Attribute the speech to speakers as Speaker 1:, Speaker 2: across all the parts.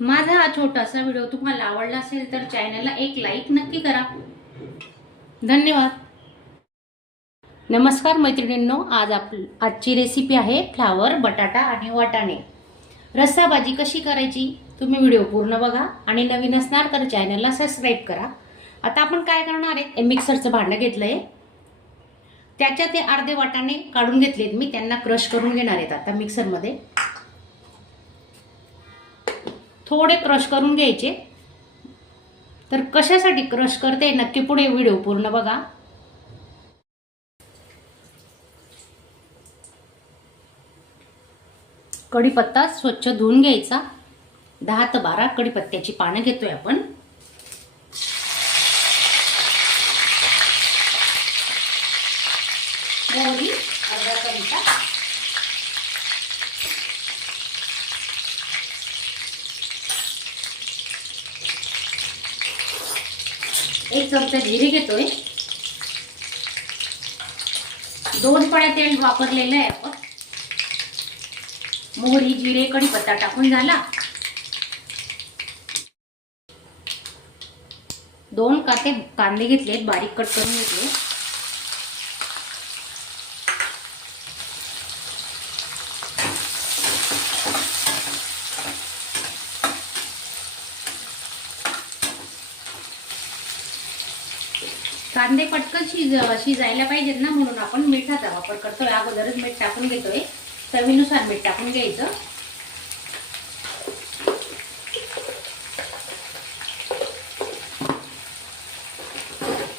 Speaker 1: माझा हा छोटासा व्हिडिओ तुम्हाला आवडला असेल तर चॅनलला एक लाईक नक्की करा. धन्यवाद. नमस्कार मैत्रिणींनो आज आप आजची रेसिपी आहे फ्लावर बटाटा आणि वाटाणे. रस्सा भाजी कशी करायची तुम्ही व्हिडिओ पूर्ण बघा आणि नवीन असणार तर चॅनलला सबस्क्राईब करा. आता आपण काय करणार आहे? मिक्सरचं भांडं घेतलं आहे त्याच्यात ते अर्धे वाटाणे काढून घेतलेत. मी त्यांना क्रश करून घेणार आहेत आता मिक्सरमध्ये थोडे क्रश करून घ्यायचे. तर कशासाठी क्रश करते नक्की पुढे व्हिडिओ पूर्ण बघा. कढीपत्ता स्वच्छ धुवून घ्यायचा. दहा ते बारा कढीपत्त्याची पानं घेतोय आपण. मोहरी अर्धा चमचा एक चमचा जिरे घेतोय. दोन पळ्या तेल वापरलेलं आहे आपण. मोहरी जिरे कढीपत्ता टाकून झाला. दोन काते कांदे घेतलेत बारीक कट करून घेतले कांदे पटकन शिज शिजायला पाहिजेत ना म्हणून आपण मिठाचा वापर करतोय. अगोदरच मीठ टाकून घेतोय. चवीनुसार मीठ टाकून घ्यायचं.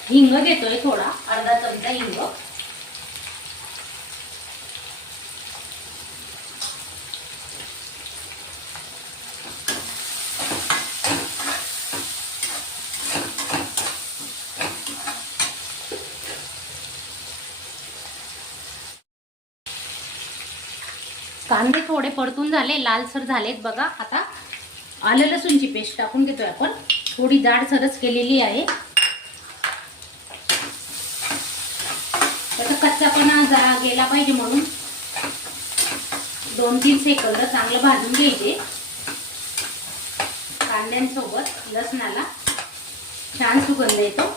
Speaker 1: हिंग घेतोय थोडा. अर्धा चमचा हिंग. कांदे थोडे परतून झाले लालसर झालेत बघा. आता आलं लसूणची पेस्ट टाकून घेतोय आपण. थोडी जाडसरच केलेली आहे. त्याचा कच्चापणा जरा गेला पाहिजे म्हणून. दोन तीन सेकंद चांगलं भाजून घ्यायचे. कांद्यांसोबत लसणाला छान सुगंध येतो.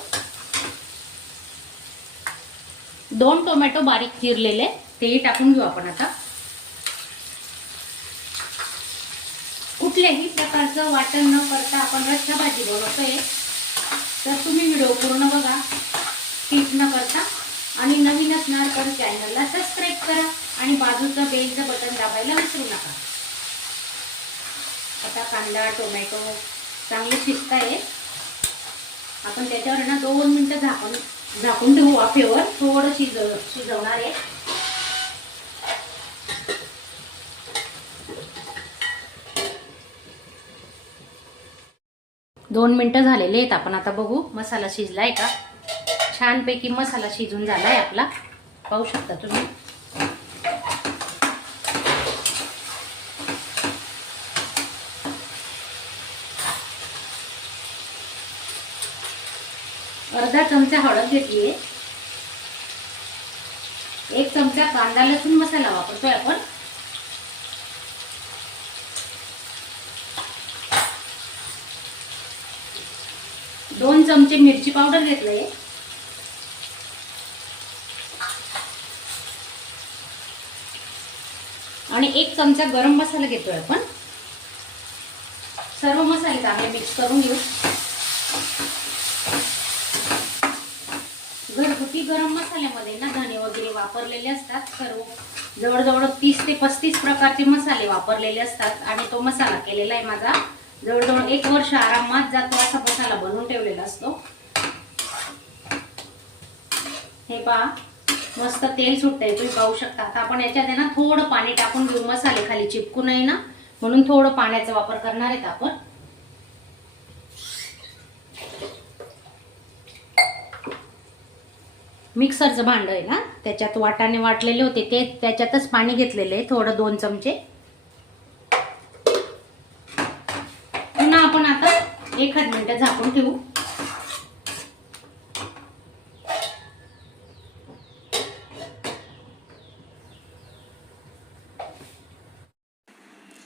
Speaker 1: दोन टोमॅटो बारीक चिरलेले तेही टाकून घेऊ आपण आता. कुठल्याही प्रकारचं वाटण न करता आपण रस्सा भाजी बनवतोय. तर तुम्ही व्हिडिओ पूर्ण बघा स्किप न करता. आणि नवीन असणार तर चॅनलला सबस्क्राईब करा आणि बाजूचं बेलचं बटन दाबायला विसरू नका. आता कांदा टोमॅटो चांगले शिजत आहे आपण त्याच्यावर ना दोन मिनटं झाकून झाकून ठेवू वाफेवर. थोडं शिज शिजवणार आहे. दोन मिनटं झालेले आहेत. आपण आता बघू. मसाला शिजलाय का? छानपैकी मसाला शिजून झालाय आपला. पाहू शकता तुम्ही. अर्धा चमचा हळद घेतली आहे एक चमचा कांदा लसूण मसाला वापरतोय आपण. दोन चमचे मिरची पावडर घेतलंय. आणि एक चमचा गरम मसाला घेतोय आपण. सर्व मसाले चांगले मिक्स करून घेऊ. घरगुती गरम मसाल्यामध्ये ना धणे वगैरे वापरलेले असतात. सर्व जवळजवळ तीस ते पस्तीस प्रकारचे मसाले वापरलेले असतात. आणि तो मसाला केलेला आहे माझा. जवळजवळ एक वर्ष आरामात जातो असा मसाला बनवून ठेवलेला असतो. हे पहा मस्त तेल सुटतंय तुम्ही पाहू शकता. आता आपण याच्यात आहे ना थोडं पाणी टाकून घेऊ. मसाले खाली चिपकू नये ना म्हणून थोडं पाण्याचा वापर करणार आहेत आपण. मिक्सरचं भांड आहे ना त्याच्यात वाटाने वाटलेले होते ते त्याच्यातच पाणी घेतलेले आहे थोडं दोन चमचे पुन्हा आपण आता एखाद मिनिट झाकून ठेवू?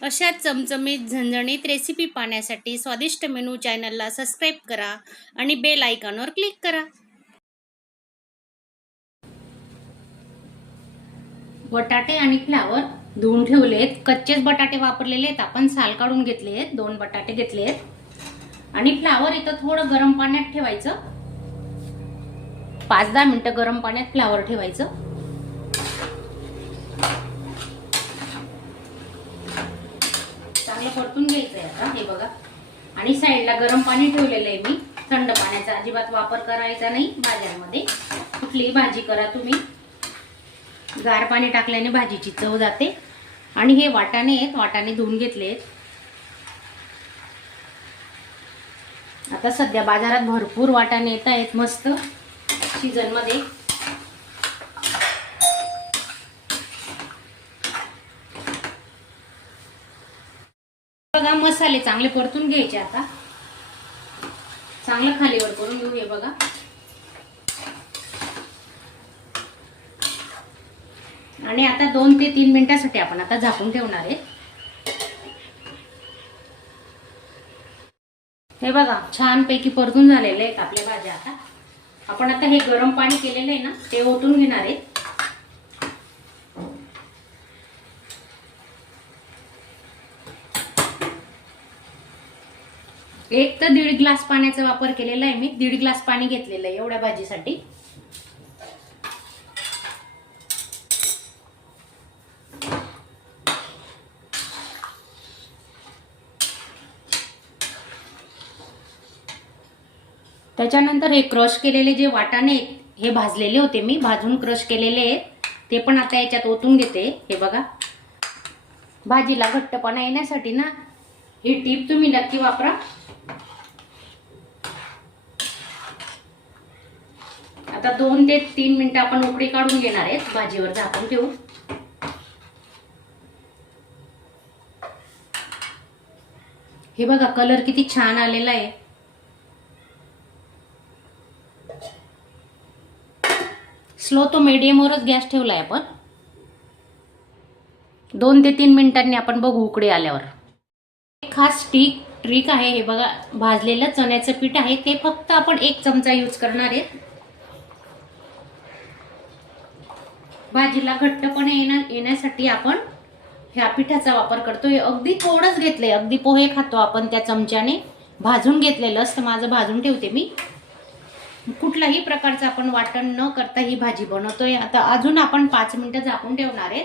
Speaker 1: अशा चमचमीत झणझणीत रेसिपी पाहण्यासाठी स्वादिष्ट मेनू चॅनलला सबस्क्राईब करा आणि बेल आयकॉनवर क्लिक करा. बटाटे आणि फ्लावर धुवून ठेवलेत. कच्चेच बटाटे वापरलेले आहेत. आपण साल काढून घेतले आहेत दोन बटाटे घेतले आहेत आणि फ्लावर इथं थोडं गरम पाण्यात ठेवायचं. पाच दहा मिनिटं गरम पाण्यात फ्लावर ठेवायचं. चांगलं परतून घ्यायचंय आता हे बघा. आणि साईडला गरम पाणी ठेवलेलं आहे मी. थंड पाण्याचा अजिबात वापर करायचा नाही भाज्यांमध्ये कुठलीही भाजी करा तुम्ही. गार पाणी टाकल्याने भाजीची चव जाते. आणि हे वाटाणे आहेत वाटाणे धुवून घेतले आहेत आता सध्या बाजारात भरपूर वाटाणे येत आहेत मस्त सीझनमध्ये बघा मसाले चांगले परतून घ्यायचे आता. चांगलं खालीवर करून घेऊया बघा. आणि आता दोन ते तीन मिनिटासाठी आपण आता झाकून ठेवणार आहे. हे बघा छान पैकी परतून झालेले आहेत आपल्या भाज्या आता. आपण आता हे गरम पाणी केलेलं आहे ना ते ओतून घेणार आहे. एक तर दीड ग्लास पाण्याचा वापर केलेला आहे मी. दीड ग्लास पाणी घेतलेलं आहे एवढ्या भाजीसाठी. त्याच्यानंतर हे क्रश केलेले जे वाटाणे हे भाजलेले होते मी. भाजून क्रश केलेले आहेत. ते पण आता याच्यात ओतून घेते. हे बघा. भाजीला घट्टपणा येण्यासाठी ना ही टीप तुम्ही नक्की वापरा. आता दोन ते तीन मिनिटं आपण उकडी काढून घेणार आहेत. भाजीवर झाकून ठेवू. हे बघा कलर किती छान आलेला आहे. स्लो तो मीडियमवरच गॅस ठेवलाय आपण. दोन ते तीन मिनिटांनी आपण बघू उकडे आल्यावर. एक खास टीक ट्रिक आहे हे बघा भाजलेलं चण्याचं पीठ आहे ते फक्त आपण एक चमचा यूज करणार आहे. भाजीला घट्टपणे येण्या येण्यासाठी आपण ह्या पिठाचा वापर करतो. हे अगदी थोडंच घेतलंय अगदी पोहे खातो आपण त्या चमच्याने. भाजून घेतलेलं असतं माझं भाजून ठेवते मी. कुठल्याही प्रकारचं आपण वाटण न करता ही भाजी बनवतोय. आता अजून आपण पाच मिनिटं झाकून ठेवणार आहेत.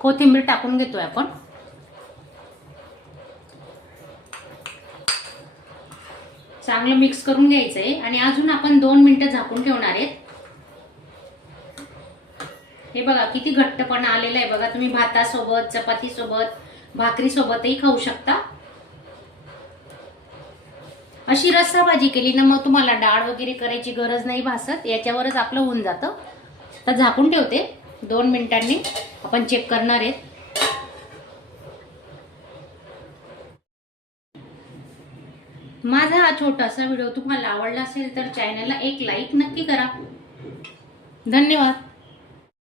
Speaker 1: कोथिंबीर टाकून घेतोय आपण. चांगलं मिक्स करून घ्यायचं आहे आणि अजून आपण दोन मिनिटं झाकून ठेवणार आहेत. हे बघा किती घट्टपणा आलेला आहे. बघा तुम्ही भातासोबत चपातीसोबत भाकरीसोबतही खाऊ शकता. अशी रस्सा भाजी केली ना मग तुम्हाला डाळ वगैरे करायची गरज नाही भासत याच्यावरच आपलं होऊन जातं. तर झाकून ठेवते दोन मिनिटांनी आपण चेक करणार आहेत. माझा हा छोटासा व्हिडिओ तुम्हाला आवडला असेल तर चॅनलला एक लाईक नक्की करा. धन्यवाद.